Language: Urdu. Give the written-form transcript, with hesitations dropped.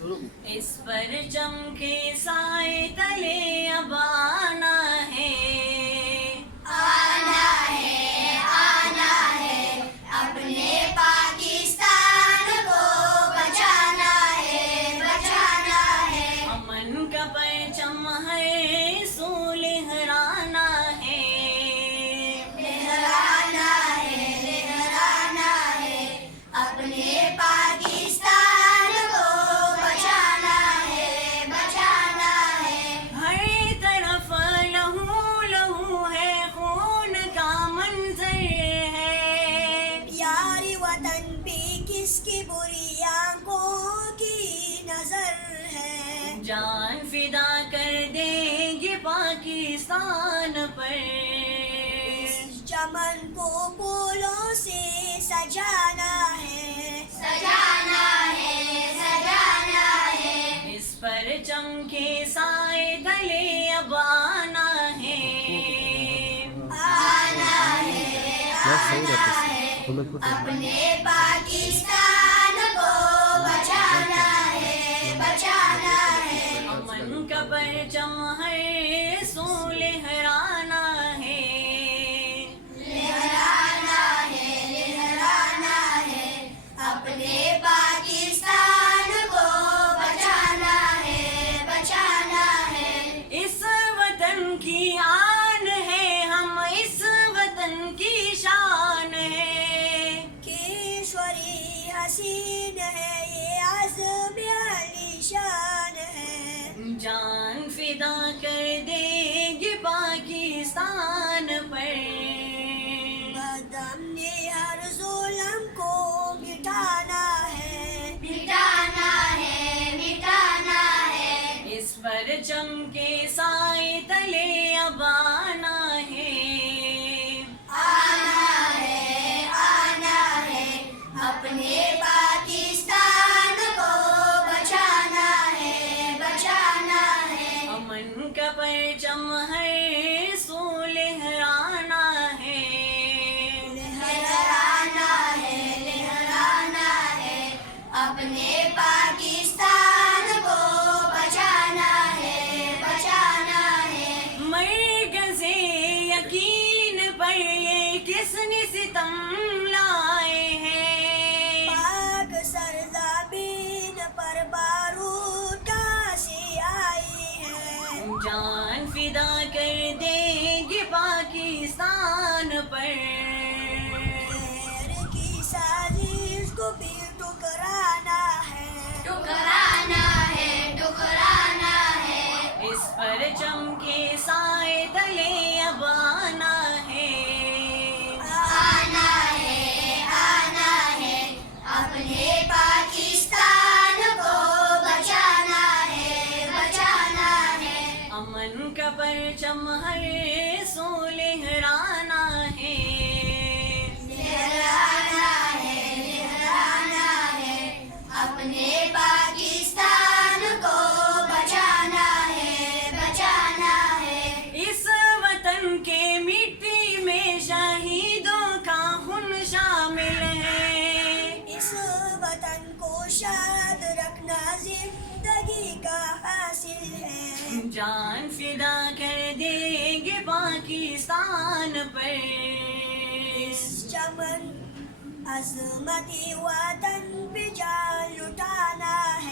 اس پرچم کے سائے تلے اب آنا ہے، آنا ہے، آنا ہے، اپنے پاکستان کو بچانا ہے، بچانا ہے، امن کا پرچم ہے سو لہرانا ہے، لہرانا ہے، لہرانا ہے، اپنے پاکستان کو بچانا ہے، بچانا ہے، ہر طرف لہو لہو ہے، خون کا منظر ہے، پیاری وطن پہ کس کی بری آنکھوں کی نظر ہے، جان فدا کر دیں گے پاکستان پر، اس چمن کو پھولوں سے سجانا ہے، سجانا ہے، سجانا ہے، اس پرچم کے سائے تلے اب آنا ہے، آنا ہے، آنا ہے، اپنے پاکستان کو بچانا ہے، بچانا ہے، امن کا پرچم ہے سو لہرانا ہے، لہرانا ہے، لہرانا ہے، اپنے پاکستان کو بچانا ہے، بچانا ہے، اس وطن کی آن ہے، ہم اس وطن کی شان ہے، کیشوری حسین ہے، یہ عزم علی شان ہے، جان فدا کر دیں گے پاکستان پر، قدم نے ہر ظلم کو مٹانا ہے، مٹانا ہے، مٹانا ہے، اس پرچم کے سائے تلے اب آنا ہے، آنا ہے، آنا ہے، اپنے پاکستان کو بچانا ہے، بچانا ہے، امن کا پرچم ہے سو لہرانا ہے، لہرانا ہے، لہرانا ہے، اپنے پاکستان کو بچانا ہے، بچانا ہے، مرکز یقین پر یہ کس نے ستم لائے ہیں، پاک سرزمین پر بارود کہاں سے آئی ہے، جان فدا کر دیں گے پاکستان پر، خیر کی سازش کو بھی ٹکرانا ہے، ٹکرانا ہے، ٹکرانا ہے، اس پرچم کے سائے تلے اب آنا ہے، آنا ہے، آنا ہے، اپنے پاکستان کو بچانا ہے، بچانا ہے، امن کا پرچم ہے سو لہرانا ہے، لہرانا ہے، لہرانا ہے، اپنے پاکستان کو بچانا ہے، بچانا ہے، اس وطن کے مٹی میں شہیدوں کا خون شامل ہے، اس وطن کو شاد رکھنا زندگی کا حاصل ہے، جان فدا کر دیں گے پاکستان پر، اس چمن عظمتی وطن پہ جان لٹانا ہے،